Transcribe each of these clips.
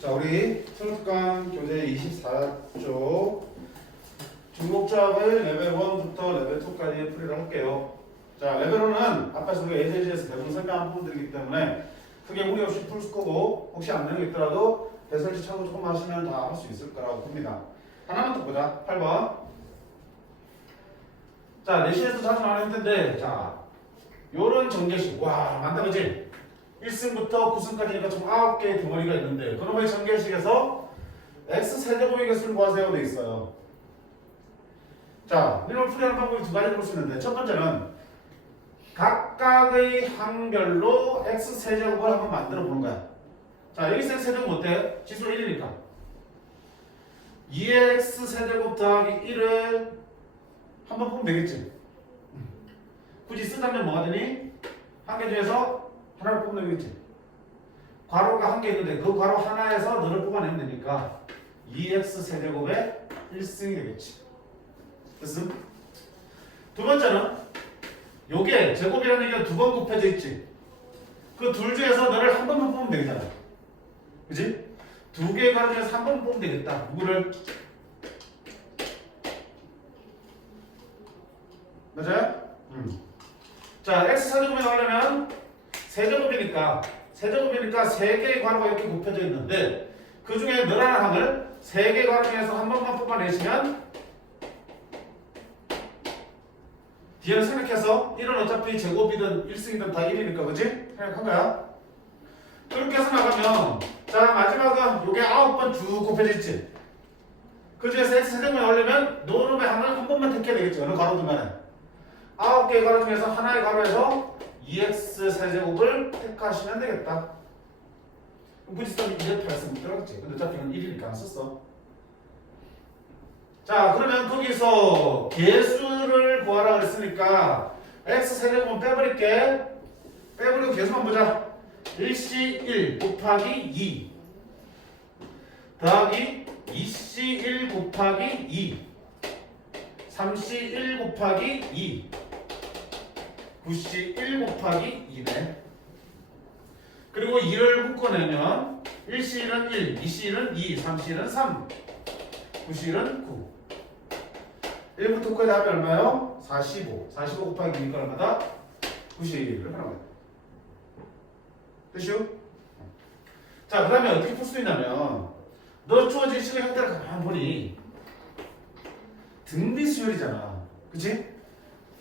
자, 우리 청특강 교재 24쪽 중복조합을 레벨 1부터 레벨 2까지 풀이를 할게요. 자, 레벨 1은 앞에서 우리가 예제에서 대부분 설명한 부분들이기 때문에 크게 무리 없이 풀 거고, 혹시 안 되는 게 있더라도 배설치 참고 조금 하시면 다 할 수 있을 거라고 봅니다. 하나만 더 보자. 8번. 자, 내신에서 자주 나오는 힌트인데, 자, 요런 전개식. 와, 많다, 그지? 1승부터 9승까지니까 총 9개의 덩어리가 있는데, 그놈의 전개식에서 x세제곱의 개수를 구하세요 돼 있어요. 자, 이런 풀이하는 방법이 두 가지 볼 수 있는데, 첫 번째는 각각의 항별로 x세제곱을 한번 만들어 보는 거야. 자, 여기서 x세제곱 어때? 지수가 1이니까 2의 x세제곱 더하기 1을 한번 보면 되겠지. 굳이 쓰자면 뭐가 되니? 한 개 중에서 하나를 뽑으면 되겠지. 괄호가 한 개 있는데 그 괄호 하나에서 너를 뽑아내면 되니까 2x세제곱의 1승이 되겠지. 됐음? 두 번째는 요게 제곱이라는 얘기가 두 번 곱해져 있지. 그 둘 중에서 너를 한 번만 뽑으면 되겠잖아. 그치? 두 개의 괄호 중에서 한 번 뽑으면 되겠다. 누구를? 맞아요? 자, x세제곱에 나오려면 세제곱이니까 세 개의 괄호가 이렇게 곱해져 있는데 그 중에 너라는 항을 세 개의 괄호 중에서 한 번만 뽑아내시면 뒤에는 생각해서 1은 어차피 제곱이든 1승이든 다 1이니까 그치? 생각한 거야. 그렇게 해서 나가면 자, 마지막은 요게 9번 쭉 곱해져 있지. 그 중에서 x세제곱에 나오려면 노름의 항을 한 번만 택해야 되겠지. 어느 괄호든 간에 9개의 괄호 중에서 하나의 괄호에서 2x세제곱을 택하시면 되겠다. 굳이 쓰면 2x 못 들어갔지. 근데 어차피 이건 1이니까 안 썼어. 자, 그러면 거기서 개수를 구하라 그랬으니까 x세제곱은 빼버릴게. 빼버리고 개수만 보자. 1c1 곱하기 2 더하기 2c1 곱하기 2 3c1 곱하기 2 9c1 곱하기 2네. 그리고 2를 묶어내면 1c1은 1, 2c1은 2, 3c1은 3, 9c1은 9. 1부터 9의 답이 얼마요? 45. 45 곱하기 2니까 얼마다? 91. 이렇게 나와요. 됐슈? 자, 그 다음에 어떻게 풀 수 있냐면 너 주어진 식의 형태를 가만히 보니 등비수열이잖아. 그치?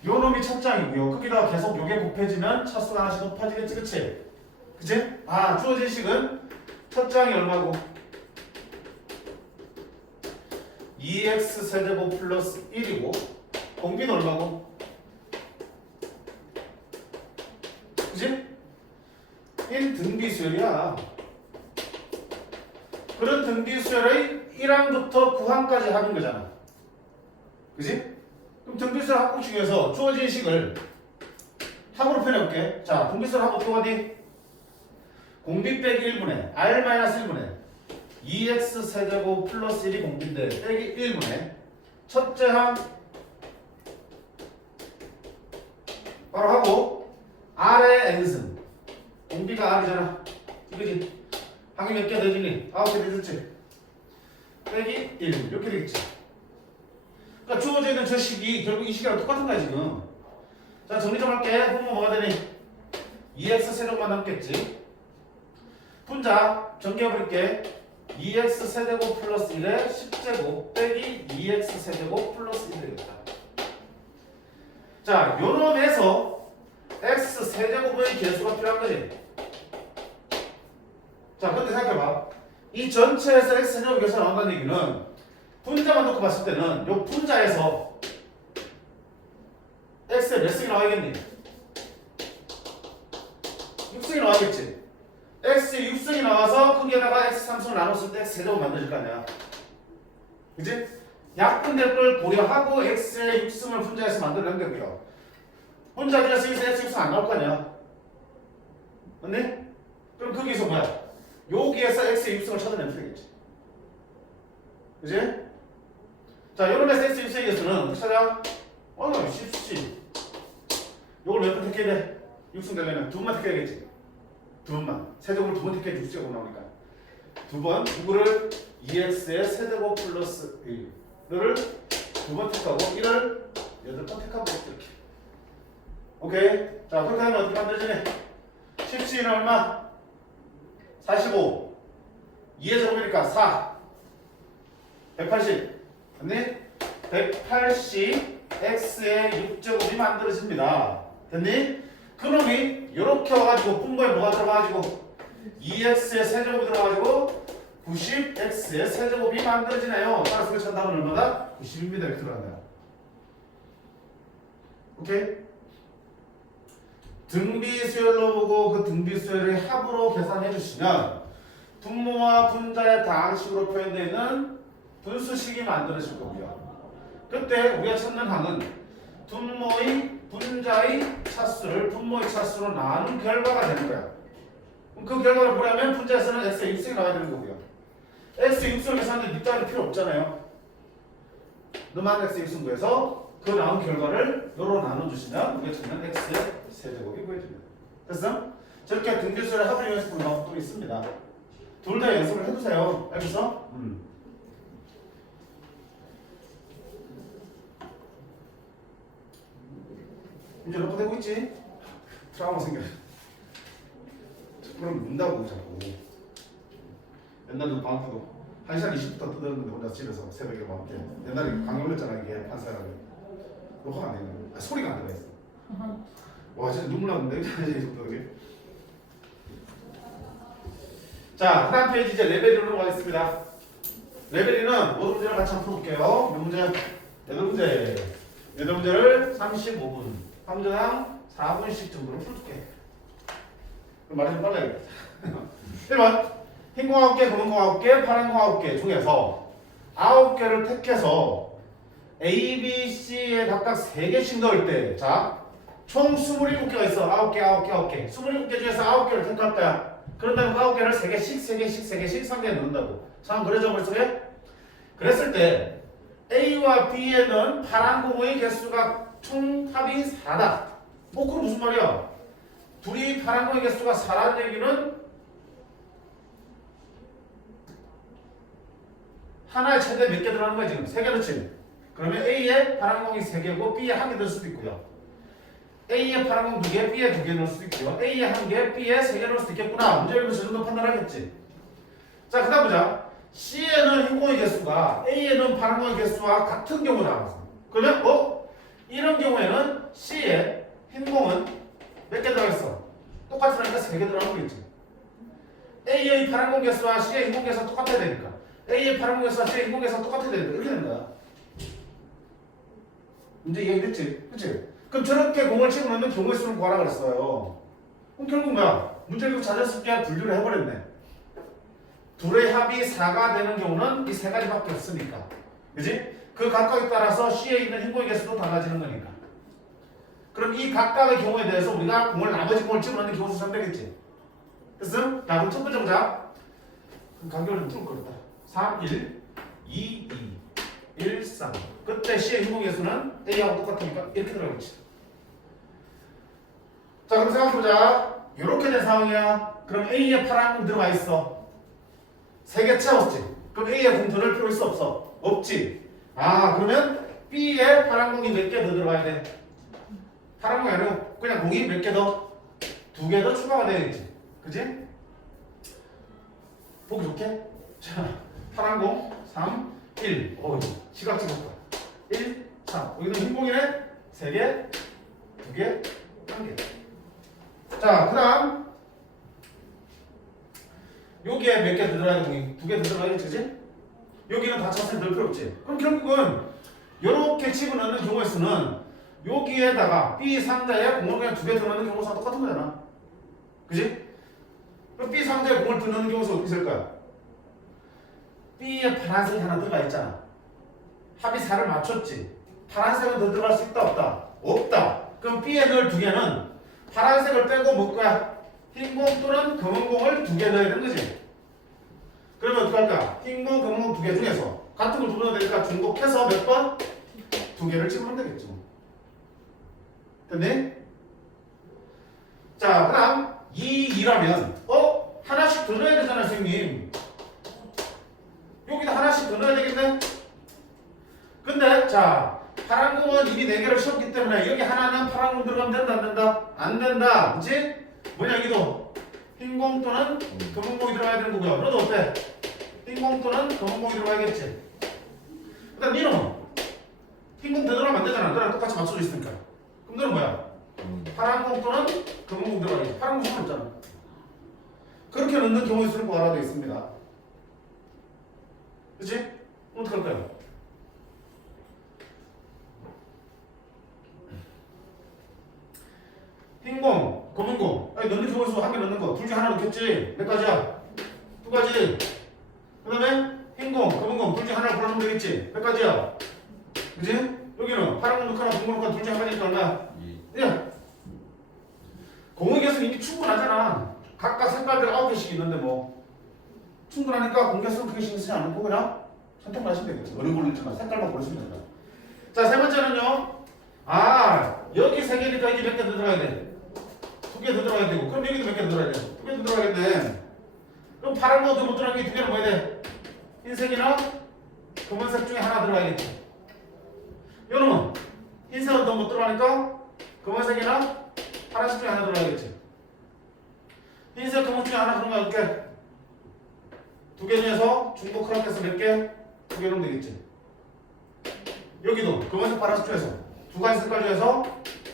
요 놈이 첫 장이고요. 거기다가 계속 요게 곱해지면 차수가 하나씩 높아지겠지. 그치? 그치? 아, 주어진 식은 첫 장이 얼마고? 2x세제곱 플러스 1이고 공비는 얼마고? 그치? 인 등비수열이야. 그런 등비수열의 1항부터 9항까지 하는 거잖아. 그치? 그럼 등비수열 합공 중에서 주어진 식을 합으로 표현해볼게. 자, 등비수열 합 어떻게 하니? 공비 빼기 1분의 r-1분의 2x세제곱 플러스 1이 공비인데 빼기 1분의 첫째 항 바로 하고 r의 n승 공비가 r이잖아. 이거지? 항이 몇 개 되지니? 9개 되겠지? 빼기 1 이렇게 되겠지. 그러니까 주어져 있는 저 식이 결국 이 식이랑 똑같은 거야 지금. 자, 정리 좀 할게. 보면 뭐가 되니? 2x세제곱만 남겠지. 분자 전개해버릴게. 2x세제곱 플러스 1에 10제곱 빼기 2x세제곱 플러스 1이 되겠다. 자, 요놈에서 x세제곱의 개수가 필요한 거지. 자, 근데 생각해봐. 이 전체에서 x세제곱 개수가 나온다는 얘기는 분자만 놓고 봤을 때는 요 분자에서 x의 몇 승이 나와야겠니? 6승이 나와야겠지. x의 6승이 나와서 거기에다가 x 3승을 나눴을 때 x세제곱 만들어질 거 아니야. 그치? 약분될 걸 고려하고 x의 6승을 분자에서 만들어낸 거고요. 분자 중에서 x 6승 안 나올 거 아니야. 맞니? 그럼 거기서 뭐야? 여기에서 x의 6승을 찾아내면 되겠지. 그치? 자, 요놈에서 x 6승의 개수는 어떻게 찾아? 쉽지. 요걸 몇 번 택해야 돼? 6승 되려면 두 번만 택해야겠지. 두 번만. 세제곱을 두 번 택해야 6제곱 나오니까. 두 번 누구를 2x의 세제곱 플러스 1을 두 번 택하고 1을 8번 택하고 이렇게. 오케이. 자, 그렇게 하면 어떻게 만들어지니? 17은 얼마? 45. 2의 제곱이니까 4. 180. 됐니? 180 x의 6제곱이 만들어집니다. 됐니? 그놈이 이렇게 와가지고 분모에 뭐가 들어가가지고 2x의 세제곱이 들어가가지고 90x의 세제곱이 만들어지네요. 따라서 그 답은 얼마다? 90입니다. 이렇게 들어간다. 오케이? 등비수열로 보고 그 등비수열을 합으로 계산해 주시면 분모와 분자의 다항식으로 표현되어 있는 분수식이 만들어질 거고요. 그때 우리가 찾는 항은 분모의 분자의 차수를 분모의 차수로 나눈 결과가 되는 거야. 그 결과를 뭐냐면 분자에서는 x의 6승이 나와야 되는 거고요. x의 6승을 계산하는데 밑단이 필요 없잖아요. 너만 x의 6승 구해서 그 나온 결과를 너로 나눠주시면 우리가 찾는 x의 세제곱이 구해집니다. 됐어? 저렇게 등비수열의 합을 이용해서 보는 방법도 있습니다. 둘 다 연습을 해두세요. 알겠어? 이제 럭커 되고 있지? 트라우마 생겨. 그럼 문다고 자꾸. 옛날에도 방학 때도 1시간 20분부터 뜯었는데 혼자 집에서 새벽에 막 이렇게. 옛날에 강의 올렸잖아 이게 판사라고. 럭커가 안 되는 거야. 소리가 안 들어있어. 와 진짜 눈물 나는데 이게. 자, 그 다음 페이지 이제 레벨 1로 가겠습니다. 레벨 1은 모든 문제를 같이 한번 풀어볼게요. 몇 문제? 8문제. 8문제를 35분. 3문제당 4분씩 정도로 풀게. 그럼 말이 좀 빨라야겠다. 1번. 흰 공 9개, 검은 공 9개, 파란 공 9개 중에서 9개를 택해서 A, B, C에 각각 3개씩 넣을 때, 자, 총 27개가 있어. 9개. 27개 중에서 9개를 택할 거야. 그런 다음에 9개를 3개씩 3개 넣는다고. 참 그려져 버렸어. 왜? 그랬을 때 A와 B에는 파란 공의 개수가 총 합이 4다. 그럼 무슨 말이야? 둘이 파란 공의 개수가 4라는 얘기는 하나의 최대 몇 개 들어가는 거야 지금? 3개 넣지? 그러면 A에 파란 공이 3개고 B에 1개 넣을 수도 있고요. A에 파란 공 2개, B에 2개 넣을 수도 있고요. A에 1개, B에 3개 넣을 수도 있겠구나. 문제 읽으면서 저 정도 판단하겠지. 자, 그 다음 보자. C에는 흰 공의 개수가 A에는 파란 공의 개수와 같은 경우 나왔어. 그러면 이런 경우에는 C에 흰 공은 몇 개 들어있어? 똑같으니까 3개 들어가는 거겠지. A의 파란 공 개수와 C의 흰 공 개수가 똑같아야 되니까. A의 파란 공 개수와 C의 흰 공 개수가 똑같아야 되니까 이렇게 되는 거야. 문제 이해됐지? 그치? 그럼 저렇게 공을 집어넣는 경우의 수를 구하라 그랬어요. 그럼 결국 뭐야? 문제 읽고 자연스럽게 분류를 해버렸네. 둘의 합이 4가 되는 경우는 이 3가지밖에 없으니까. 그지? 그 각각에 따라서 C에 있는 흰 공의 개수도 달라지는 거니까. 그럼 이 각각의 경우에 대해서 우리가 나머지 공을 집어넣는 경우 수 선택했지. 됐음? 자, 그럼 첫 번째 보자. 간격을 좀 끌었다. 3, 1, 2, 1, 3. 그때 C의 흰 공의 개수는 A하고 똑같으니까 이렇게 들어가겠지. 자, 그럼 생각해보자. 이렇게 된 상황이야. 그럼 A에 파란 공 들어가 있어. 3개 채웠지. 그럼 A에 공 더 넣을 필요 있어 없어? 없지. 그러면 B에 파란 공이 몇 개 더 들어가야 돼? 파란 공이 아니고 그냥 공이 몇 개 더? 2개 더 추가가 되겠지. 그지? 보기 좋게? 자, 파란 공 3, 1. 시각 찍었다. 1, 3. 여기는 흰 공이네? 3개, 2개, 1개. 자, 그 다음 여기에 몇 개 들어가야 공이? 2개 들어가야지, 그지? 여기는 다 차선에 넣을 필요 없지. 그럼 결국은 이렇게 집어넣는 경우의 수는 여기에다가 B 상자에 공을 그냥 2개 들어넣는 경우가 똑같은 거잖아. 그지? 그럼 B 상자에 공을 더 넣는 경우가 어떻게 있을 거야? B에 파란색이 하나 들어가 있잖아. 합이 4를 맞췄지. 파란색은 더 들어갈 수 있다 없다? 없다. 그럼 B에 넣을 2개는 파란색을 빼고 뭐 거야? 흰 공 또는 검은 공을 2개 넣어야 되는 거지. 그러면 어떻게 할까? 흰 공, 검은 공 2개 중에서 같은 걸 2개 넣어야 되니까 중복해서 몇 번? 2개를 집으면 되겠죠. 됐니? 자, 그 다음 2, 2라면 하나씩 더 넣어야 되잖아, 선생님. 자, 파란 공은 이미 4개를 씌웠기 때문에 여기 하나는 파란 공 들어가면 된다 안 된다? 안 된다. 그치? 뭐냐 여기도 흰 공 또는 검은 공이 들어가야 되는 거고요. 너도 어때? 흰 공 또는 검은 공이 들어가야겠지. 그다음 니는 흰 공 되돌아가면 안 되잖아. 너랑 똑같이 맞춰져 있으니까. 그럼 너는 뭐야? 파란 공 또는 검은 공 들어가야지. 파란 공 상관없잖아. 그렇게 넣는 경우의 수를 구하라 되어 있습니다. 그치? 어떻게 할까요? 흰 공, 검은 공. 아니 넣는 경우의 수 한 개 넣는 거. 둘 중에 하나 넣겠지. 몇 가지야? 2가지. 그 다음에 흰 공, 검은 공. 둘 중에 하나를 골라놓으면 되겠지. 몇 가지야? 그치? 여기는 파란 공 넣거나 검은 공 넣거나 둘 중에 한 가지니까 얼마야? 야! 공의 개수는 이미 충분하잖아. 각각 색깔들 9개씩 있는데 뭐 충분하니까 공개수는 크게 신경 쓰지 않고 그냥 선택만 하시면 되겠지. 어느 고르지만 색깔만 고르시면 된다. 자, 세 번째는요. 아, 여기 3개니까 여기 몇 개 더 들어가야 돼? 2개 더 들어가야 되고. 그럼 여기도 몇 개 더 들어가야 돼? 2개 더 들어가야겠네. 그럼 파란 거 못 들어간 게 2개는 뭐야 돼? 흰색이나 검은색 중에 하나 들어가야겠지. 요놈은 흰색은 더 못 들어가니까 검은색이나 파란색 중에 하나 들어가야겠지. 흰색 검은 중에 하나 그런 거 할게. 2개 중에서 중복 크라켓에서 몇 개? 2개 넣으면 되겠지. 여기도 검은색 파란색 중에서 2가지 색깔 중에서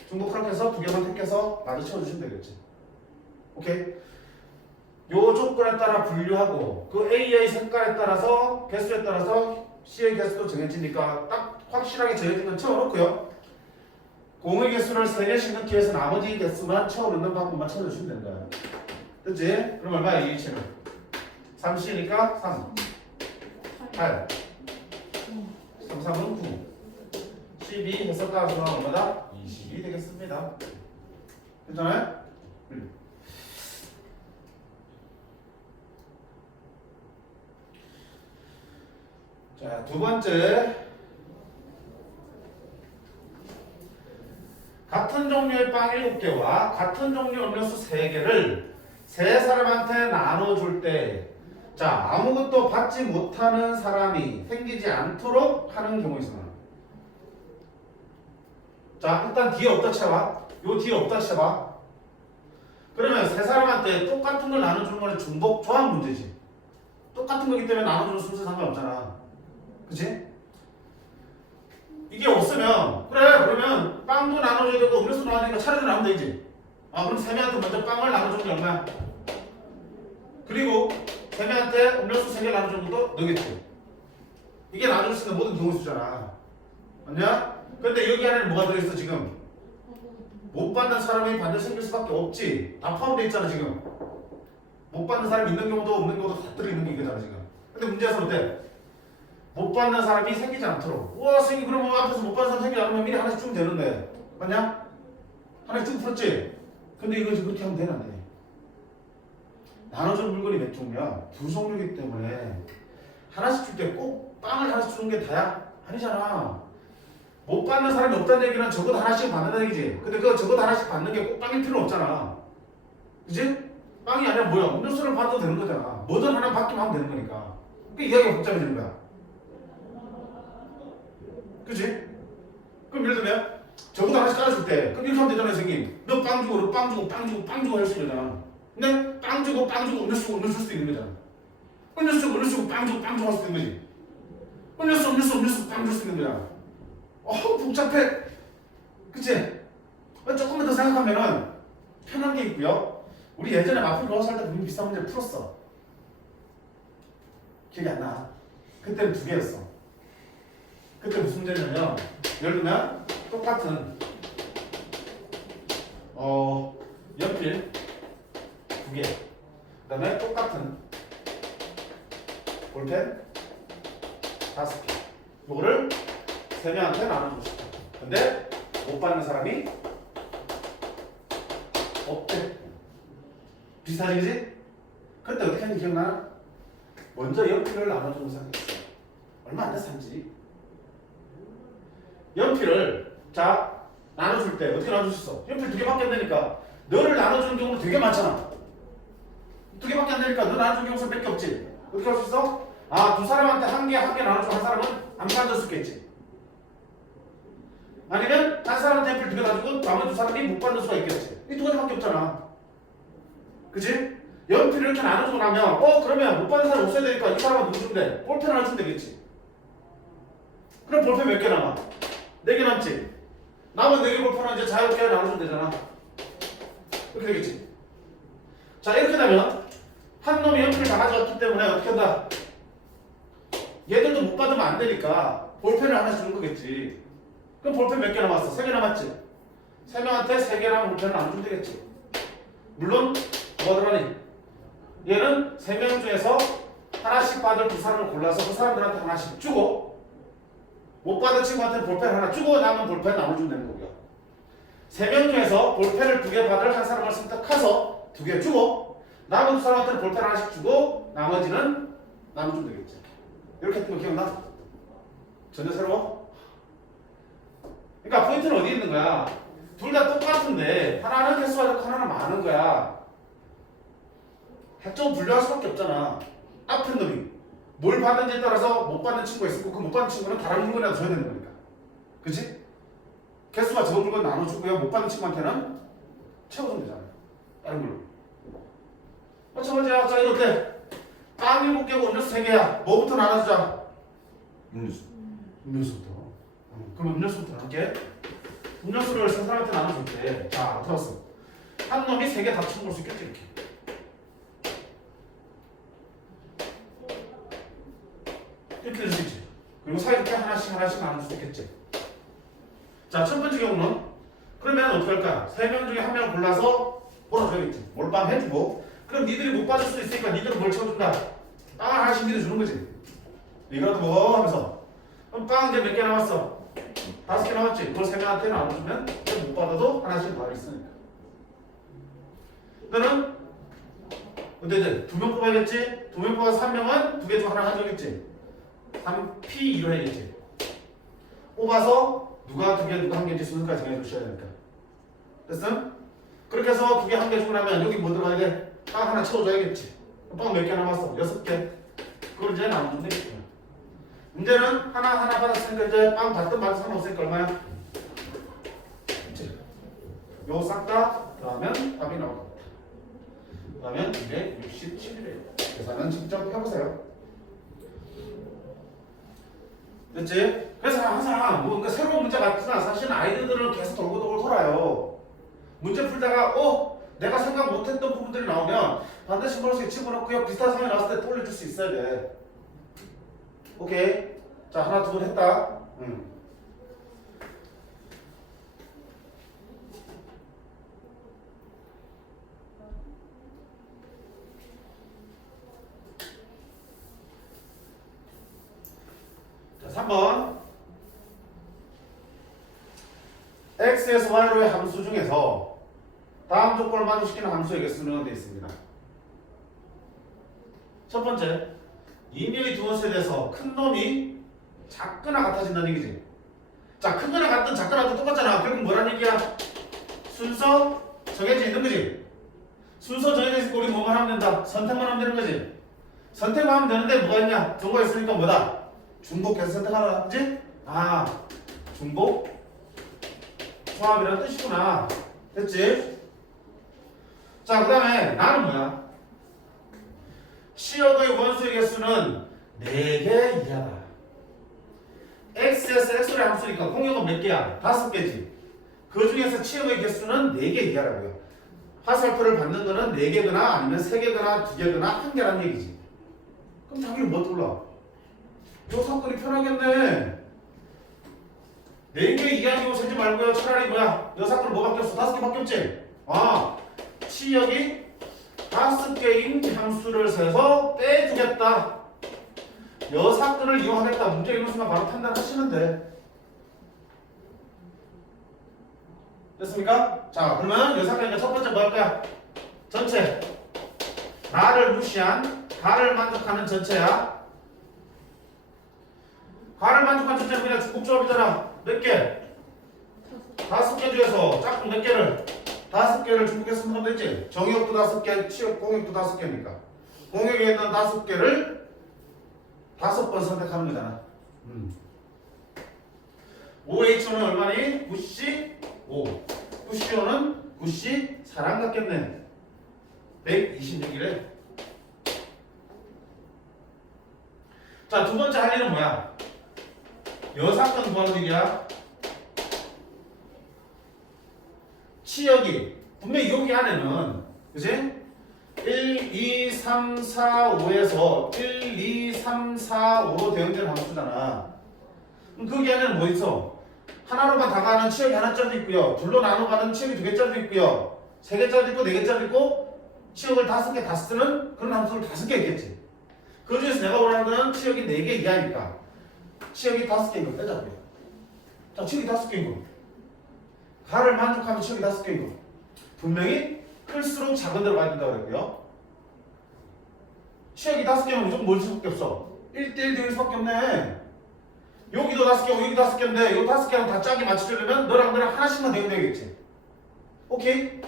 중복 크라켓에서 2개 선택해서 맞아 채워주시면 되겠지. 오케이? 요 조건에 따라 분류하고 그 A의 색깔에 따라서 개수에 따라서 C의 개수도 정해지니까 딱 확실하게 정해진 건 채워놓고요. 공의 개수를 3개씩 넣기 위해서 나머지 개수만 채워넣는 방법만 채워주시면 된다. 그치? 그럼 얼마야 이 위치는? 3C니까 3 8 3, 3은 9 12 해서 따라서 얼마다? 20이 되겠습니다. 괜찮아요? 자, 두 번째. 같은 종류의 빵 7개와 같은 종류 음료수 3개를 세 사람한테 나눠줄 때, 자, 아무것도 받지 못하는 사람이 생기지 않도록 하는 경우 있습니다. 자, 일단 뒤에 없다 쳐봐. 요 뒤에 없다 쳐봐. 그러면 세 사람한테 똑같은 걸 나눠주는 거는 중복 조합 문제지. 똑같은 거기 때문에 나눠주는 순서 상관없잖아. 그치? 이게 없으면, 그래, 그러면 빵도 나눠줘야 되고 음료수도 나눠야 되니까 차례대로 나누면 되지. 아, 그럼 세 명한테 먼저 빵을 나눠주는 게 얼마야? 그리고 세 명한테 음료수 3개 나눠주는 것도 너겠지. 이게 나눠줄 수 있는 모든 경우 수잖아. 맞냐? 근데 여기 안에는 뭐가 들어있어 지금? 못 받는 사람이 반드시 생길 수밖에 없지. 다 포함되어 있잖아 지금. 못 받는 사람이 있는 경우도 없는 경우도 다 들어있는 게 이거잖아 지금. 근데 문제에서 어때? 못 받는 사람이 생기지 않도록. 우와 선생님 그러면 앞에서 못 받는 사람 생기지 않으면 미리 하나씩 주면 되는데. 맞냐? 하나씩 쭉 풀었지? 근데 이거 그렇게 하면 되나 안 돼? 나눠준 물건이 몇 종류야? 2종류이기 때문에 하나씩 줄 때 꼭 빵을 하나씩 주는 게 다야? 아니잖아. 못 받는 사람이 없다는 얘기는 적어도 하나씩 받는다는 얘기지. 근데 그 적어도 하나씩 받는 게 꼭 빵일 필요는 없잖아. 그치? 빵이 아니라 뭐야? 음료수를 받아도 되는 거잖아. 뭐든 하나 받기만 하면 되는 거니까. 그 이야기가 복잡해지는 거야. 그치? 그럼 예를 들면 적어도 하나씩 깔아줄 때 그럼 이렇게 하면 되잖아 선생님. 너 빵 주고 너 빵 주고 빵 주고 빵 주고 할 수 있잖아. 근데 빵 주고 음료수 줄 수도 있는 거잖아. 음료수 빵 주고 할 수도 있는 거지. 음료수 빵 줄 수 있는 거잖아. 복잡해. 그치? 조금만 더 생각하면은 편한 게 있고요. 우리 예전에 마플 로스 할 때 분명히 비슷한 문제를 풀었어. 기억이 안 나. 그때는 2개였어. 그때 무슨 문제냐면 예를 들면 똑같은 연필 2개 그 다음에 똑같은 볼펜 5개 요거를 3명한테 나눠주고 싶다. 근데 못 받는 사람이 없대. 비슷하지 그지? 그때 어떻게 하는지 기억나? 먼저 연필을 나눠주는 사람이 있어. 얼마 안 돼서 산지. 연필을 자 나눠줄 때 어떻게 나눠줄 수 있어? 연필 2개밖에 안 되니까 너를 나눠주는 경우도 되게 많잖아. 2개밖에 안 되니까 너 나눠주는 경우는 몇 개 없지? 어떻게 할 수 있어? 아, 2 사람한테 한 개 나눠주고 한 사람은 안 받을 수 있겠지. 아니면 한 사람한테 앰플 두 개 가지고 나머지 두 사람이 못 받는 수가 있겠지. 이 두 가지밖에 없잖아. 그치? 연필을 이렇게 나눠주고 나면 그러면 못 받는 사람 없어야 되니까 이 사람은 누구 주면 돼? 볼펜 하나 주면 되겠지. 그럼 볼펜 몇 개 남아? 4개 남지? 남은 4개 볼펜은 이제 자유롭게 나눠주면 되잖아. 이렇게 되겠지. 자, 이렇게 되면 한 놈이 연필을 다 가져왔기 때문에 어떻게 한다? 얘들도 못 받으면 안 되니까 볼펜을 하나씩 주는 거겠지. 그럼 볼펜 몇 개 남았어? 3개 남았지? 3명한테 3개 남은 볼펜을 나눠주면 되겠지. 물론 뭐가 들어가니? 얘는 3명 중에서 하나씩 받을 두 사람을 골라서 그 사람들한테 하나씩 주고 못 받은 친구한테 볼펜 하나 주고 남은 볼펜 나눠주면 되는 거고요. 3명 중에서 볼펜을 2개 받을 한 사람을 선택해서 2개 주고 남은 두 사람한테 볼펜 하나씩 주고 나머지는 나눠주면 되겠지. 이렇게 했던 거 기억나? 전혀 새로워? 그러니까 포인트는 어디 있는 거야? 둘 다 똑같은데 하나는 개수가 적고 하나는 많은 거야. 좀 분류할 수밖에 없잖아. 앞에 놈이 뭘 받는지에 따라서 못 받는 친구가 있었고 그 못 받는 친구는 다른 물건이라도 줘야 되는 거니까. 그치? 개수가 적은 물건 나눠주고요. 못 받는 친구한테는 채워주면 되잖아. 다른 물건. 첫 번째야. 자, 이거 어때? 빵 7개고 음료수 3개야. 뭐부터 나눠주자? 음료수부터. 그럼 음료수부터 나눌게. 음료수를 세 사람한테 나눠줄 때, 자, 어떻게 왔어? 한 놈이 3개 다 쳐먹을 수 있겠지, 이렇게. 이렇게 될 수 있지. 그리고 사이좋게 하나씩 나눌 수 있겠지. 자, 첫 번째 경우는 그러면 어떻게 할까? 3명 중에 1명을 골라서 몰아줘야겠지. 몰빵 해주고 그럼 니들이 못 받을 수도 있으니까 니들은 뭘 채워준다? 빵 하나씩 니들 주는 거지. 이거라도 먹어 하면서 그럼 빵 이제 몇 개 남았어? 5개 남았지. 그걸 3명한테 나눠주면 못 받아도 하나씩 받을 있으니까. 너는 어때? 2명 뽑아야겠지? 2명 뽑아서 3명은 2개 중 하나 가져오겠지. 3P1로 해야겠지. 뽑아서 누가 2개 누가 1개인지 순서까지 정해주셔야 되니까. 됐어? 그렇게 해서 2개 1개 주고 나면 여기 뭐 들어가야 돼? 빵 하나 채워줘야겠지. 빵 몇 개 남았어? 6개. 그걸 이제 나눠주면 되겠구나. 문제는 하나 받았으니까 이제 빵 받든 말든 상관없으니까 얼마야? 요 싹 다 더하면 답이 나올 겁니다. 그러면 267이래요. 계산은 직접 해보세요. 됐지? 그래서 항상 뭐 그러니까 새로운 문제 같지만 사실 아이들은 계속 돌고 돌아요. 문제 풀다가 내가 생각 못했던 부분들이 나오면 반드시 머릿속에 집어넣고요. 비슷한 상황이 나왔을 때 돌려줄 수 있어야 돼. 오케이. 자, 하나 두 번 했다. 자, 3번. x에서 y로의 함수 중에서 다음 조건을 만족시키는 함수의 개수는 되어 있습니다. 첫 번째, 인류의 두 세대에서 큰 놈이 작거나 같아진다는 얘기지. 자, 크거나 같든 작거나 같든 똑같잖아. 결국 뭐란 얘기야? 순서 정해져 있는 거지. 순서 정해져 있으니까 우리 뭐만 하면 된다? 선택만 하면 되는 거지. 선택만 하면 되는데 뭐가 있냐? 정보가 있으니까 뭐다? 중복해서 선택하라. 그지? 중복 조합이라는 뜻이구나. 됐지? 자, 그 다음에 나는 뭐야? 치역의 원소의 개수는 4개 이하다. x에서 x의 함수니까 공역은 몇 개야? 5개지. 그 중에서 치역의 개수는 4개 이하라고요. 화살표를 받는 거는 4개거나 아니면 3개거나 2개거나 1개라는 얘기지. 그럼 당연히 뭐 떠올라? 요 사건이 편하겠네. 4개 이하기로 세지 말고요. 차라리 뭐야? 요 사건은 뭐 바뀌었어? 5개 바뀌었지? 치역이 5개인 함수를 세서 빼주겠다. 여 사건을 이용하겠다. 문제 읽는 순간 바로 판단하시면 돼. 됐습니까? 자, 그러면 여 사건이니까 첫 번째 뭐 할 거야? 전체. 나를 무시한, 가를 만족하는 전체야. 가를 만족한 전체는 그냥 중복조합이잖아. 몇 개? 5개 중에서 짝꿍 몇 개를? 5개를 중복했으면 하면 되지. 정역도 5개, 치역 공역도 5개니까. 공역에 있는 5개를 5번 선택하는 거잖아. OH는 얼마니? 95. 95는 94랑 같겠네. 126이래. 자, 두 번째 할 일은 뭐야? 여사건 구하는 일이야. 치역이 분명히 여기 안에는 그지? 1, 2, 3, 4, 5에서 1, 2, 3, 4, 5로 대응되는 함수잖아. 그럼 거기 안에는 뭐 있어? 하나로만 다가가는 치역이 하나짜리도 있고요. 둘로 나눠가는 치역이 두 개짜리도 있고요. 세 개짜리도 있고 네 개짜리도 있고 치역을 5개 다 쓰는 그런 함수를 5개 있겠지. 그 중에서 내가 원하는 거는 치역이 4개 이하니까 치역이 5개인 거 빼자고요. 자, 치역이 5개인 거. 가를 만족하면 치역이 5개인 거. 분명히 클수록 작은 데로 가야 된다고 그랬고요. 치역이 5개면 무조건 뭘 수밖에 없어? 1대1 대응일 수밖에 없네. 여기도 5개고 여기 5개인데 이거 5개랑 다 짝이 맞춰주려면 너랑 나랑 하나씩만 대응되겠지. 오케이?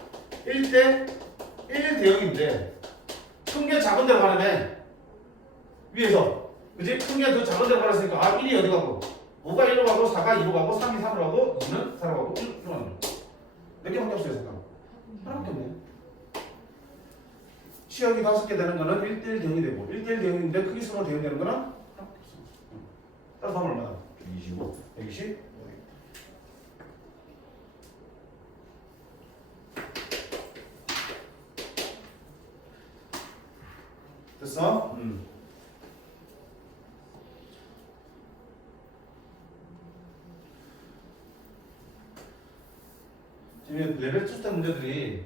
1대1 대응인데 큰 게 작은 데로 가려면 위에서 그지? 큰 게 더 작은 데로 가렸으니까 1이 어디 가고 5가 1로 가고 4가 2로 가고 3이 3으로 가고 2는 4로 가고 1로 가는 거야. 몇 개밖에 없어요 잠깐. 하나밖에 없네. 치역이 5개 되는 거는 1대1 대응이 되고 1대1 대응인데 크기 수로 대응되는 거는 하나밖에 없어. 따라서 하면 얼마나? 125. 120? 됐어? 지금 레벨 2때 문제들이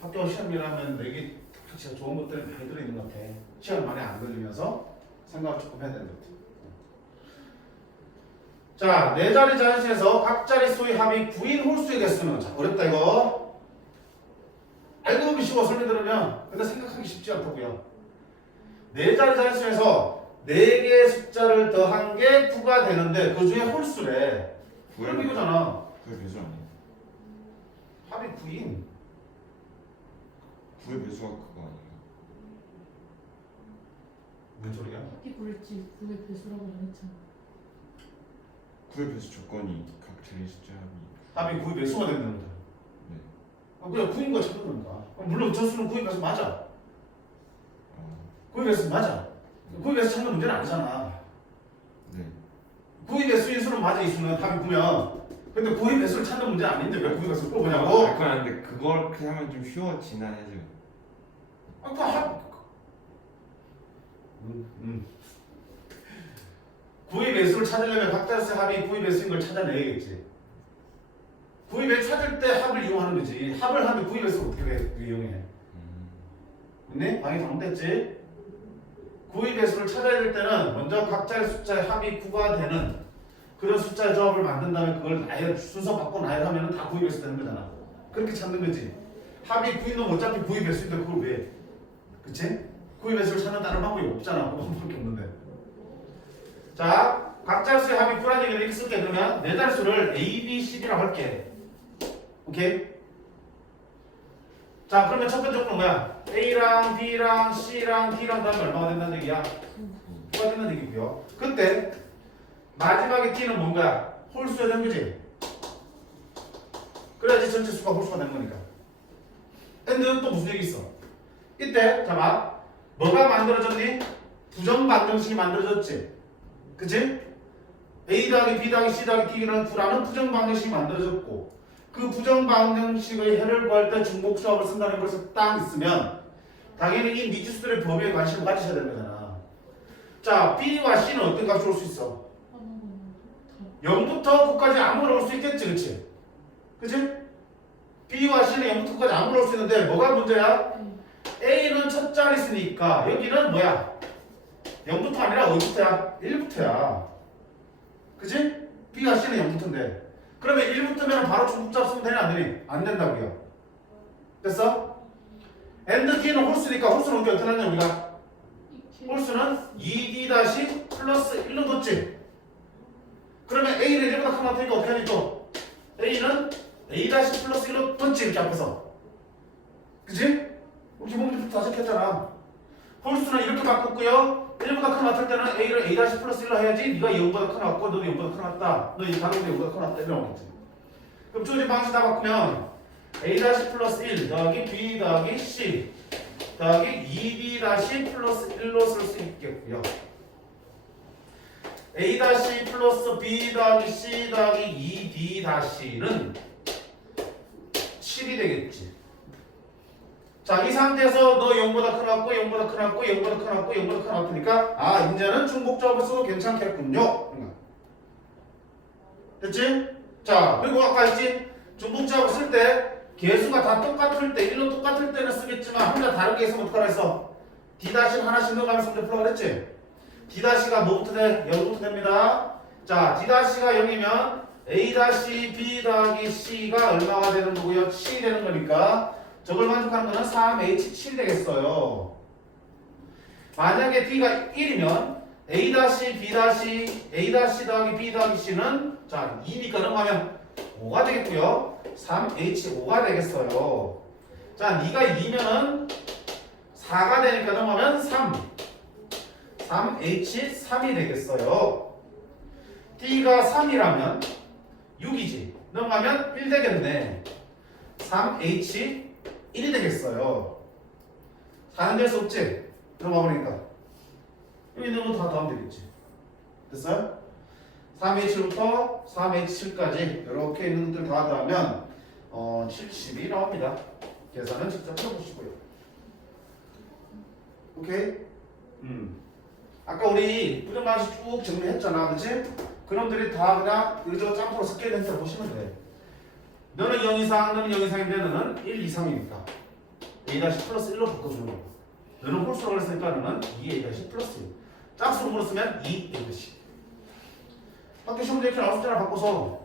학교 시험이라면 내기 진짜 좋은 것들이 많이 들어있는 것 같아. 시간 많이 안 걸리면서 생각을 조금 해야 되는 것 같아. 자, 네 자리 자연수에서 각 자릿수의 합이 9인 홀수의 개수는 자, 어렵다 이거. 알고 보면 쉬워 설명 들으면. 근데 생각하기 쉽지 않다고요. 네 자리 자릿수에서 4개의 숫자를 더한 게 9가 되는데 그 중에 홀수래. 그럼 이거잖아. 그게 배수 아니에요? 합이 9인. 9의 배수가 그거 아니에요? 뭔 소리야? 어떻게 그랬지? 그게 배수라고 안 했잖아. 9의 배수 조건이 각 자리 숫자 합이 합이 9의 배수가 된다는 거야. 네. 그냥 9인 거 찾는 거니까. 물론 저수는 9인 배수 맞아. 아, 9인 배수 맞아. 9인 배수 찾는 문제는 아니잖아. 네. 9인 배수인 수는 맞아. 이 수는 답이 9면. 근데 9인 배수를 찾는 문제는 아닌데 왜 9인 배수를 뽑으냐고? 알건 아는데 그렇게 하면 좀 쉬워지나 해서. 아까 합 9의 배수를 찾으려면 각자의 합이 9의 배수인 걸 찾아내야겠지. 9의 배수 찾을 때 합을 이용하는 거지. 합을 하면 9의 배수를 어떻게 이용해? 근데 방이 잘못됐지? 9의 배수를 찾아야 될 때는 먼저 각자의 숫자의 합이 9가 되는 그런 숫자의 조합을 만든 다음에 그걸 나열 순서 바꿔 나열하면 다 9의 배수 되는 거잖아. 그렇게 찾는 거지. 합이 9인 놈 어차피 9의 배수인데 그걸 왜? 그치? 9의 배수를 찾는 다른 방법이 없잖아. 그 방법밖에 없는데. 자, 각 자릿수의 합이 9라는 얘기를 이렇게 쓸게. 그러면 네 자릿수를 A, B, C, D라고 할게. 오케이? 자, 그러면 첫 번째 조건은 뭐야? A랑 B랑 C랑 D랑 다음에 얼마가 된다는 얘기야? 9가 된다는 얘기고요. 그때 마지막에 T는 뭔가? 홀수가 된 거지? 그래야지 전체 수가 홀수가 되는 거니까. 근데 또 무슨 얘기 있어? 이때 잠깐 뭐가 만들어졌니? 부정방정식이 만들어졌지? 그치? A 더하기 B 더하기 C 더하기 D는 9라는 부정방정식이 만들어졌고 그 부정방정식의 해를 구할 때 중복수합을 쓴다는 것을 딱 있으면 당연히 이 미지수들의 범위에 관심을 가지셔야 되는 거잖아. 자, B와 C는 어떤 값이 올 수 있어? 0부터 9까지 아무거나 올 수 있겠지, 그치? 그치? B와 C는 0부터 9까지 아무거나 올 수 있는데 뭐가 문제야? A는 첫 자릿수니까 여기는 뭐야? 0부터 아니라 어디부터야? 1부터야. 그치? B와 C는 0부터인데 그러면 1부터면 바로 중복잡 쓰면 되냐 안 되니? 안 된다고요. 됐어? and D는 홀수니까 홀수는 어떻게 나타나냐 우리가? 홀수는 2D 다시 플러스 1로 뒀지? 그러면 A를 1보다 큰 나타니까 어떻게 하니 또? A는 A 다시 플러스 1로 뒀지 이렇게 앞에서. 그치? 우리 기본부터 다 적혔잖아. 홀수는 이렇게 바꿨고요. 1보다 큰 같을 때는 A를 A 다시 플러스 1로 해야지 네가 0보다 큰 같고 너도 0보다 큰 같다. 너 이 단어도 0보다 큰 같다. 이런 거겠지. 그럼 주어진 방식 다 바꾸면 A 다시 플러스 1 더하기 B 더하기 C 더하기 2B 다시 플러스 1로 쓸 수 있겠고요. A 다시 플러스 B 더하기 C 더하기 2D 다시는 7이 되겠지. 자, 이 상태에서 너 0보다 큰 같고 0보다 큰 같고 0보다 큰 같고 0보다 큰 같으니까 아, 이제는 중복작업을 써도 괜찮겠군요. 됐지? 자, 그리고 아까 했지? 중복작업을 쓸 때 개수가 다 똑같을 때 1로 똑같을 때는 쓰겠지만 혼자 다르게 있으면 어떡하라 했어? D 다시 하나씩 넣어가면서 문제 풀어가 그랬지? D 다시가 뭐부터 돼? 0부터 됩니다. 자, D 다시가 0이면 A 다시 B 더하기 C가 얼마가 되는 거고요? 7이 되는 거니까 저걸 만족하는 거는 3H7 되겠어요. 만약에 D가 1이면 A 다시 B 다시 A 다시 더하기 B 더하기 C는 자 2니까 넘어가면 5가 되겠고요. 3H5가 되겠어요. 자, 네가 2면은 4가 되니까 넘어가면 3H3이 되겠어요. D가 3이라면 6이지. 넘어가면 1 되겠네. 3H1이 되겠어요. 4는 될 수 없지? 들어가 보니까 여기 있는 거 다 더하면 되겠지. 됐어요? 3H1부터 3H7까지 이렇게 있는 것들 다 더하면 70이 나옵니다. 계산은 직접 해보시고요. 오케이? 아까 우리 부정방식 쭉 정리했잖아, 그치? 그놈들이 다 그냥 이거 짬뽕으로 섞여있는 데 보시면 돼. 너는 0 이상, 너는 0 이상인데 너는 1 이상이니까 A 다시 플러스 1로 바꿔주는 거고, 너는 홀수로 했으니까 너는 2A 다시 플러스 1. 짝수로 물었으면 2A 다시. 학교 시험 이렇게 나올 숫자를 바꿔서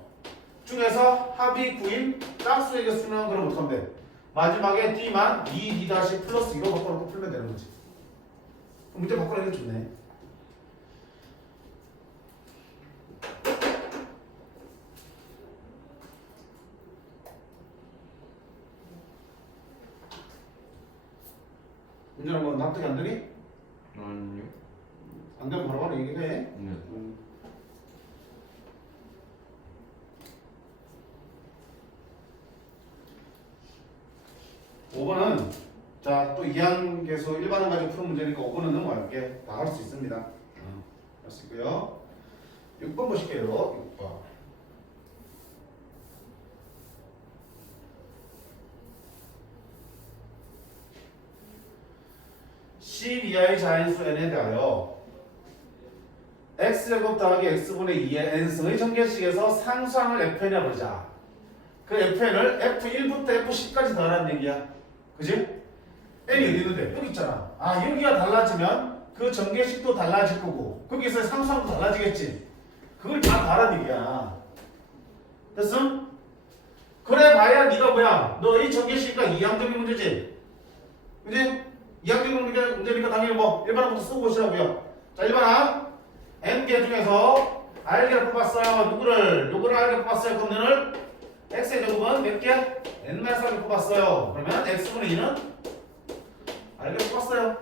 중에서 합이 9인 짝수의 개수는 그럼 어떻게 하면 돼? 마지막에 D만 2D 다시 플러스 2로 바꿔놓고 풀면 되는 거지. 문제 바꿔내는 게 좋네. 문제는 뭐 납득이 안 되니? 아니요. 안 되면 바로바로 얘기해. 네. 5번은 자, 또 이항계수 일반항 가지고 푸는 문제니까 5번은 넘어갈게. 다 할 수 있습니다. 할 수 있고요. 6번 보실게요. 6번. C 이하의 자연수 n에 대하여 x제곱 더하기 x분의 2의 n승의 전개식에서 상수항을 fn이라 부르자. 그 fn을 f1부터 f10까지 더하라는 얘기야. 그지? n이 어디 있는데? 여기 있잖아. 아, 여기가 달라지면 그 전개식도 달라질 거고 거기서 상수항도 달라지겠지. 그걸 다 더하라는 얘기야. 됐음? 그래 봐야 네가 뭐야? 너 이 전개식이니까 이항적인 문제지. 그지? 이항적인 문제니까 당연히 뭐 일반항부터 쓰고 보시라고요. 자, 일반항 n개 중에서 r개를 뽑았어요. 누구를 r개 뽑았어요. 그럼 너는 x의 제곱은 몇 개? n-r개 뽑았어요. 그러면 x분의 2는 r개 뽑았어요.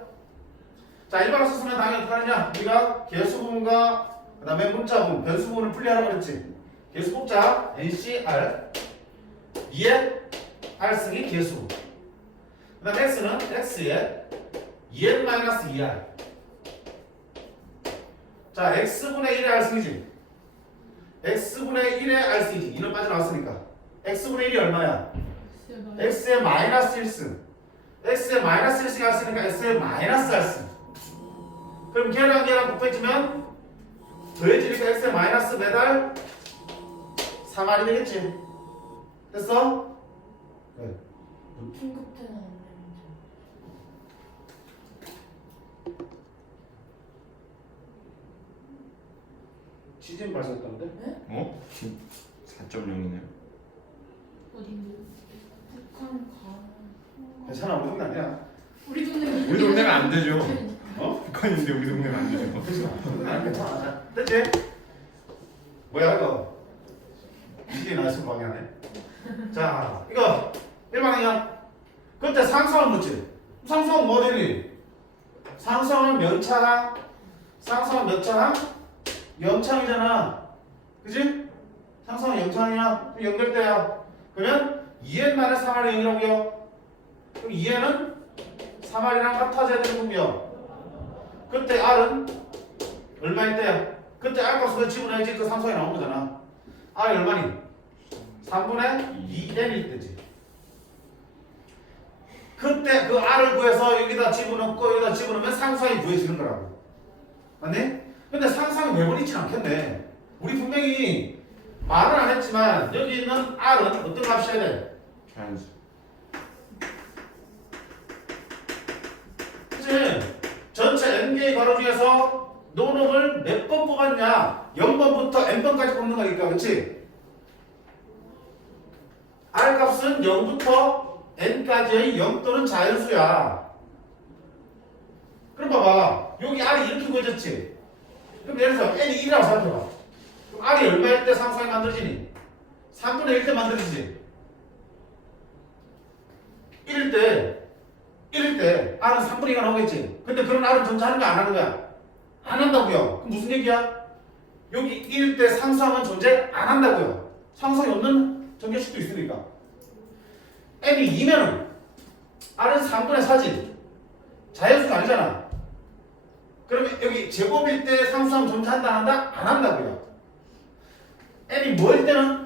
자, 일반항 썼으면 당연히 어떻게 하느냐? 우리가 개수 부분과 그 다음에 문자 부분, 변수 부분을 분리하라고 그랬지. 개수 뽑자. ncr 2의 r승이 개수. 그 다음 x는 x의 2n-2r. 자, x분의 1의 r승이지. x분의 1의 r승이지. 2는 빠져나왔으니까. x분의 1이 얼마야? x의 마이너스 1승. x의 마이너스 1승이 r승이니까 x의 마이너스 r승. 그럼 걔랑 걔랑 곱해지면 더해지니까 x의 마이너스 매달 3r이 되겠지. 됐어? 네. 중급되는 안 되는데. 시즌 발생했다는데? 어? 4.0이네요. 어딘데? 북한 괜찮아, 우리 동네 아니야. 우리 동네 우리 동네는 안 되죠. 어? 북한인데 우리 동네는 안 되죠. 괜찮아. 자, 됐지? 뭐야 이거? 이게 나왔으면 방해하네. 자, 이거 일반항이야. 그때 상수항 묻지? 상수항 뭐 되니? 상수항은 면차가 상수항 몇 창? 0창이잖아. 그지? 상수항 0창이야. 연결돼야. 그러면 2n만의 3R이 0이라고요. 그럼 2n은 3R이랑 같아져야 되는군요. 그때 R은 얼마일 때야? 그때 R 값을 집어넣어야지 그 상수항이 나온 거잖아. R이 얼마니? 3분의 2n일 때지. 그때 그 R을 구해서 여기다 집어넣고 여기다 집어넣으면 상수항이 구해지는 거라고. 맞니? 근데 상수항이 매번 있진 않겠네. 우리 분명히 말은 안 했지만 여기 있는 R은 어떤 값이어야 돼? 자연수. 그치? 전체 n개의 괄호 중에서 노놈을 몇 번 뽑았냐? 0번부터 n번까지 뽑는 거니까. 그치? R 값은 0부터 n까지의 0 또는 자연수야. 그럼 봐봐. 여기 R이 이렇게 구해졌지? 그럼 예를 들어서 n이 1이라고 생각해봐. 그럼 R이 얼마일 때 상수항이 만들어지니? 3분의 1 때 만들어지지? 1일 때 R은 3분의 2가 나오겠지? 근데 그런 R은 존재하는 거 안 하는 거야? 안 한다고요. 그럼 무슨 얘기야? 여기 1일 때 상수항은 존재 안 한다고요. 상수항이 없는 전개식도 있으니까. n이 2면은 R은 3분의 4지. 자연수가 아니잖아. 그러면 여기 제곱일 때 상수항 존재한다 안 한다? 안 한다고요. n이 뭐일 때는?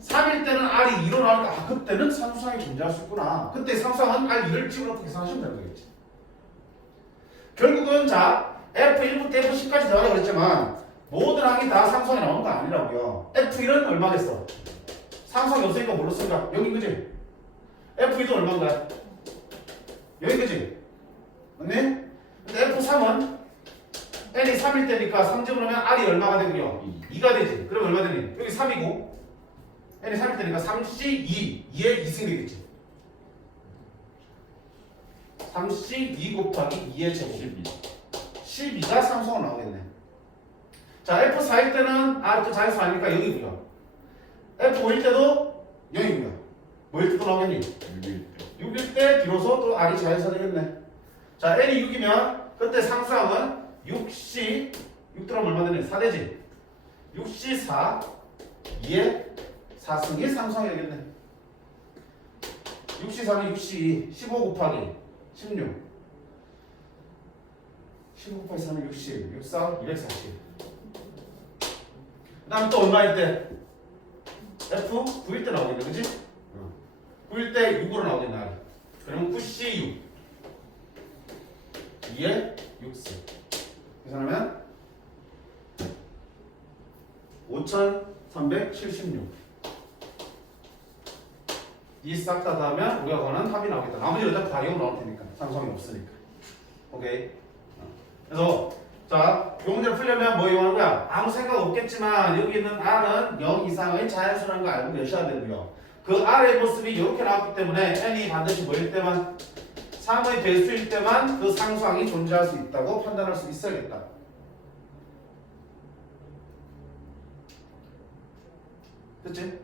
3일 때는 R이 2로 나오니까 아 그때는 상수항이 존재할 수 있구나. 그때 상수항은 R2를 집어넣고 계산하시면 되는 거겠지. 결국은 자 F1부터 F10까지 들어가자 그랬지만 모든 항이 다 상수항이 나오는 거 아니라고요. F1은 얼마겠어? 상수항이 없으니까 뭘로 쓴가? 여기 그지? F2도 얼마인가? 여기 그지? 맞니? 근데 F3은 n이 3일 때니까 3집어넣으면 R이 얼마가 되고요? 2가 되지. 그럼 얼마 되니? 여기 3이고 n이 3일 때니까 3C 2의 2승이 되겠지. 3C 2 곱하기 2의 제곱 12가 상수항으로 나오겠네. 자 F4일 때는 R도 자연수 아니니까 0이고요. F5일 때도 0이고요. 뭐일 때도 나오겠니? 6일 때 비로소 또 R이 자연수가 되겠네. 자 n이 6이면 그때 상수항은 6C 6 들어가면 얼마 되니? 4되지. 6C 4 2의 4승이 상수항이 되겠네. 6C 4는 6C 15 곱하기 16 15 곱하기 4는 60 6 4 240. 그 다음 또 얼마일 때? F 9일 때 나오겠네. 그치? 9일 때 6으로 나오겠네. 그러면 9C 6 2에 6C 계산하면 5376. 이 싹 다 더하면 우리가 원하는 합이 나오겠다. 나머지 어차피 다 0 나올 테니까 상수항이 없으니까. 오케이. 그래서 자, 이 문제를 풀려면 뭐 이용하는 거야? 아무 생각 없겠지만 여기 있는 R은 0 이상의 자연수라는 거 알고 계셔야 되고요. 그 R의 모습이 이렇게 나왔기 때문에 n이 반드시 뭐일 때만 3의 배수일 때만 그 상수항이 존재할 수 있다고 판단할 수 있어야겠다. 그치?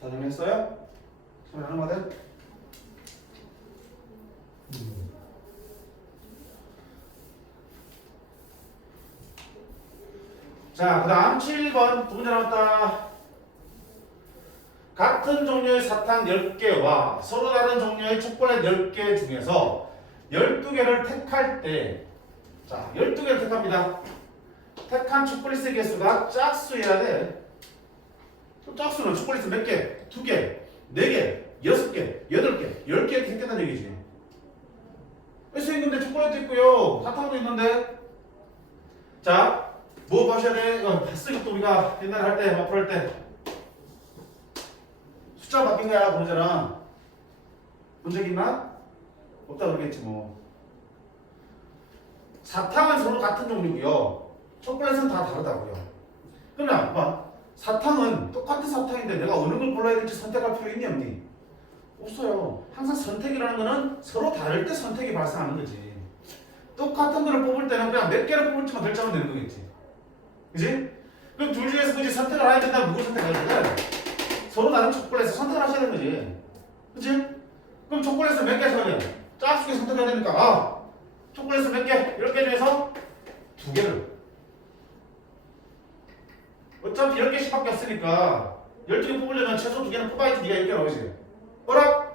다 정리했어요? 소리 하는 거든? 자, 그 다음 7번 두 문제 남았다. 같은 종류의 사탕 10개와 서로 다른 종류의 초콜릿 10개 중에서 12개를 택할 때, 자, 12개를 택합니다. 택한 초콜릿의 개수가 짝수여야 돼. 또 짝수는 초콜릿은 몇 개? 2개, 4개, 6개, 8개, 10개 이렇게 택했다는 얘기지. 그래서 있는데 초콜릿도 있고요. 사탕도 있는데. 자, 뭐 봐셔야 돼? 이거 봤어. 이것도 우리가 옛날에 할 때, 마플 할 때. 숫자 바뀐 거야, 그러잖아. 본 적 있나? 없다 그러겠지 뭐. 사탕은 서로 같은 종류고요. 초콜릿은 다 다르다고요. 그러나 봐. 사탕은 똑같은 사탕인데 내가 어느 걸 골라야 될지 선택할 필요 있니 없니? 없어요. 항상 선택이라는 거는 서로 다를 때 선택이 발생하는 거지. 똑같은 거를 뽑을 때는 그냥 몇 개를 뽑을지만 결정하면 되는 거겠지. 그지? 그럼 둘 중에서 굳이 선택을 해야 된다면 누굴 선택해야 돼? 서로 다른 초콜릿을 선택을 하셔야 되는 거지. 그치? 그럼 초콜릿을 몇 개 사야 돼? 짝수게 선택해야 되니까 초콜릿을 몇 개? 10개 중에서 2개를. 어차피 10개씩밖에 없으니까 12개 뽑으려면 최소 2개는 뽑아야지 네가 10개 나오지. 어라?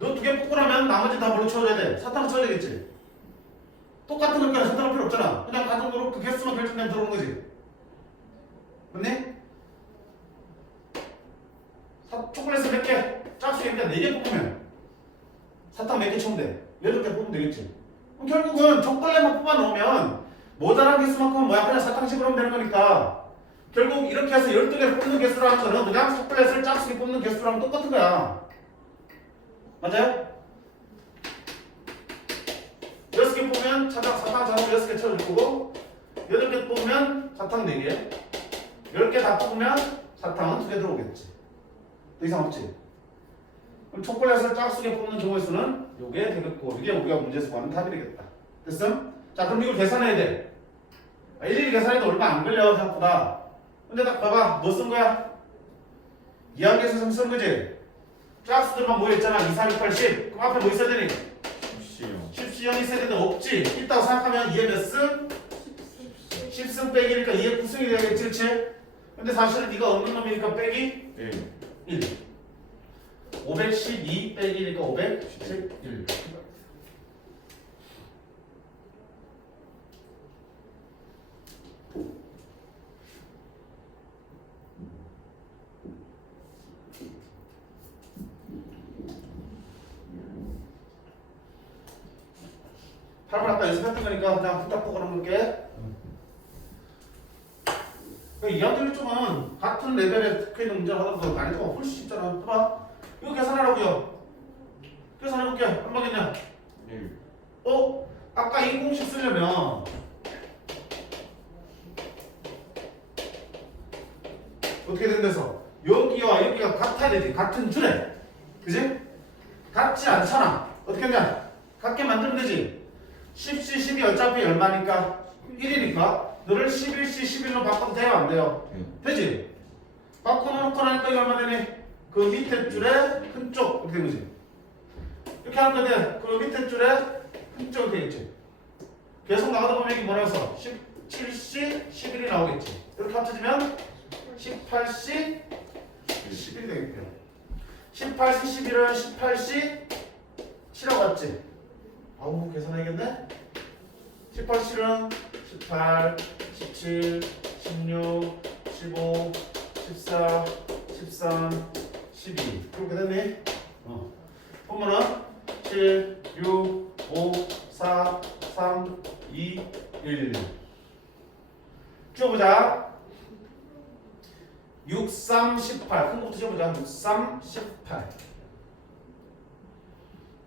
너 2개 뽑고 나면 나머지 다 뭘로 채워줘야 돼? 사탕을 채워야 되겠지. 똑같은 것까지 선택할 필요 없잖아. 그냥 같은 거로 그 개수만 결정되면 들어오는 거지. 맞니? 초콜릿을 몇 개? 짝수 10개 4개 뽑으면 사탕 몇 개 채우면 돼? 8개 뽑으면 되겠지. 그럼 결국은 초콜릿만 뽑아 놓으면 모자란 개수만큼은 뭐야? 그냥 사탕 씹으면 되는 거니까 결국 이렇게 해서 12개를 뽑는 개수라는 거는 그냥 초콜릿을 짝수게 뽑는 개수랑 똑같은 거야. 맞아요? 6개 뽑으면 사탕 자동 6개 채워줄 거고 8개 뽑으면 사탕 4개 10개 다 뽑으면 사탕은 2개 들어오겠지. 더 이상 없지. 그럼 초콜릿을 짝수게 뽑는 경우의 수는 요게 되겠고 이게 우리가 문제에서 구하는 답이 되겠다. 됐어? 자 그럼 이걸 계산해야 돼. 일일이 계산해도 얼마 안 걸려 생각보다. 근데 딱 봐봐 뭐 쓴 거야? 이항계수성 쓴 거지? 짝수들만 모여있잖아. 2, 4, 6, 8, 10 그럼 앞에 뭐 있어야 되니? 10수형이 있어야 되는데 없지? 있다고 생각하면 2의 몇 승? 10승 빼기니까 2의 9승이 되겠지 그치? 근데 사실은 네가 없는 놈이니까 빼기 1 512 빼기니까 511 8번 아까 연습했던 거니까 그냥 후딱 보고 넘을게. 이 아들 쪽은 같은 레벨의 특혜 있는 문제를 하더라도 난이도가 훨씬 쉽잖아. 봐봐. 이거 계산하라고요. 계산해볼게. 얼마겠냐? 아까 이 공식 쓰려면 어떻게 된대서 여기와 여기가 같아야 되지. 같은 줄에. 그지? 같지 않잖아. 어떻게 했냐? 같게 만들면 되지. 10C 10이 어차피 얼마니까? 1이니까 너를 11C 11로 바꿔도 돼요? 안 돼요? 되지? 바꿔놓고 나니까 이거 얼마 되니? 그 밑에 줄에 큰 쪽 이렇게 된 거지. 이렇게 하는 건데 그 밑에 줄에 큰 쪽 이렇게 있지. 계속 나가다 보면 이게 뭐라고 해서 17C 11이 나오겠지. 이렇게 합쳐지면 18C 11이 되겠고요. 18C 11은 18C 7하고 같지? 아우 계산해야겠네. 18C는 18, 17, 16, 15, 14, 13, 12 이렇게 됐니? 보면은 7, 6, 5, 4, 3, 2, 1 지워보자. 6, 3, 18 큰 것부터 지워보자. 6, 3, 18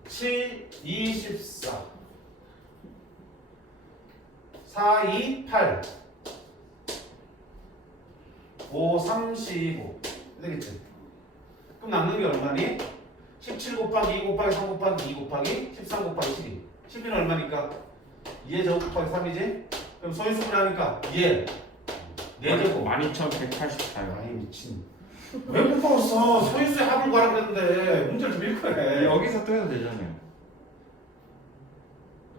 7, 2, 14 4, 2, 8 5, 3, 15 되겠지? 그럼 남는 게 얼마니? 17 곱하기 2 곱하기 3 곱하기 2 곱하기 13 곱하기 12 12는 얼마니까? 2의 제곱 곱하기 3이지? 그럼 소인수분 하니까 2의 4제곱 12,184요. 아이 미친 왜 못 풀었어? 소인수의 합을 구하라 그랬는데 문제를 좀 읽고 해. 여기서 또 해도 되잖아요.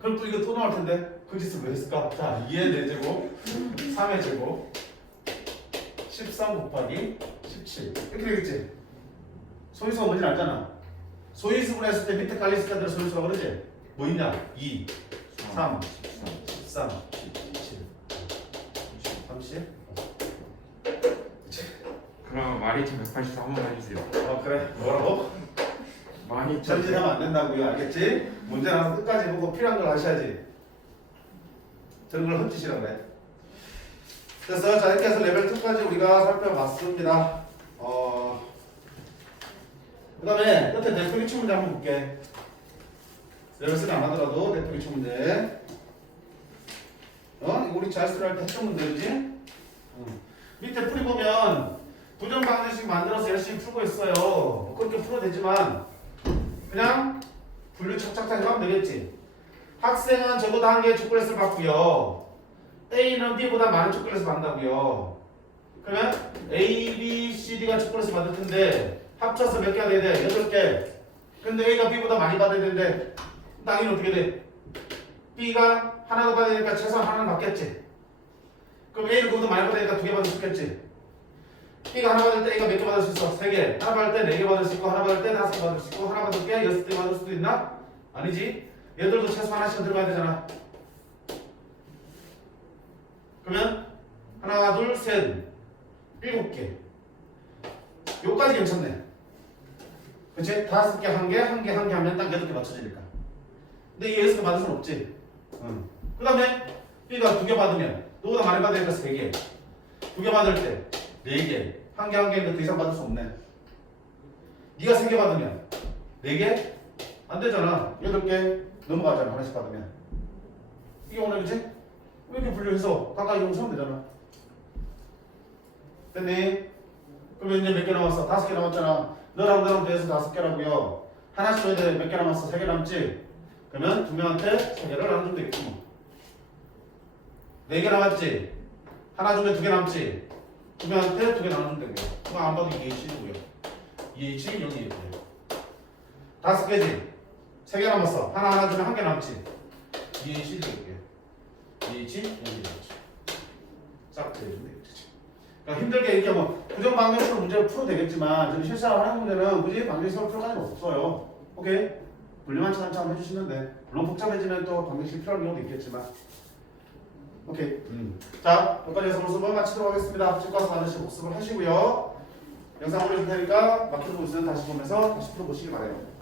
그럼 또 이거 또 나올 텐데 그 짓을 왜 했을까? 자 2의 4제곱 3의 제곱 13 곱하기 17 이렇게 되겠지? 소인수가 뭔지 알잖아. 소인수분 했을 때 밑에 깔려있을 때들 소인수라고 그러지? 뭐 있냐? 2 3 13 17 30 그럼 12,184 한번 해주세요. 그래 뭐라고? 전진하면 안 된다고요. 알겠지? 문제는 항상 끝까지 보고 필요한 걸 하셔야지. 저런 걸 헛짓이라고 그래. 그래서 자 이렇게 해서 레벨 2까지 우리가 살펴봤습니다. 그 다음에 끝에 대표 기출 문제 한번 볼게. 레벨 3는 안 하더라도 대표 기출 문제. 이거 우리 자유수를 할 때 했던 문제지? 밑에 풀이 보면 부정 방정식 만들어서 열심히 풀고 있어요. 그렇게 풀어도 되지만 그냥 분류 착착착 하면 되겠지. 학생은 저보다 한 개의 초콜릿을 받고요. A는 B보다 많은 초콜릿을 받는다고요. 그러면 A, B, C, D가 초콜릿을 받을 텐데 합쳐서 몇 개가 돼야 돼? 8개. 근데 A가 B보다 많이 받아야 되는데 당연히 어떻게 돼? B가 하나 더 받아야 되니까 최소한 하나는 받겠지. 그럼 A는 그보다 많이 받으니까 2개 받을 수 있겠지. B가 하나 받을 때 A가 몇 개 받을 수 있어? 3개. 하나 받을 때 4개 받을 수 있고 하나 받을 때 5개 받을 수 있고 하나 받을 때 6개 받을 수도 있나? 아니지. 얘들도 최소 하나씩은 들어가야 되잖아. 그러면 하나, 둘, 셋, 7개. 요까지 괜찮네. 그치? 5개, 1개, 1개, 1개 하면 딱 8개 맞춰지니까. 근데 이 6개 받을 수는 없지. 그 다음에 B가 2개 받으면 너보다 많이 받으니까 3개. 2개 받을 때 4개. 1개, 1개인데 더 이상 받을 수 없네. 네가 3개 받으면 4개? 안 되잖아. 8개 넘어가잖아. 하나씩 받으면. 이게 오늘이지? 이렇게 분류해서 각각 이용하면 되잖아. 됐니? 그러면 이제 몇 개 남았어? 5개 남았잖아. 너랑 너랑 더해서 5개라고요. 하나씩 줘야 돼. 몇 개 남았어? 3개 남지? 그러면 2명한테 3개를 나눠주면 되겠지 뭐. 4개 남았지? 하나 주면 2개 남지? 2명한테 2개 나눠주면 되고요. 그거 안 봐도 2H이고요. 2H, 0H고요. 5개지? 3개 남았어. 하나 주면 1개 남지? 2H 되고요. 2H, 0H 되겠지. 싹 더해주면 되겠지. 그러니까 힘들게 이렇게 뭐 부정 방정식으로 문제를 풀어도 되겠지만 저는 실생활 하는 문제는 굳이 방정식으로 풀 가지가 없어요. 오케이? 분류만 차근차근 해주시는데 물론 복잡해지면 또 방정식 필요한 경우도 있겠지만 오케이. 자, 여기까지 해서 모습을 마치도록 하겠습니다. 집 가서 반드시 복습을 하시고요. 영상 올려줄 테니까 막혀두고 있으면 다시 보면서 다시 풀어보시기 바래요.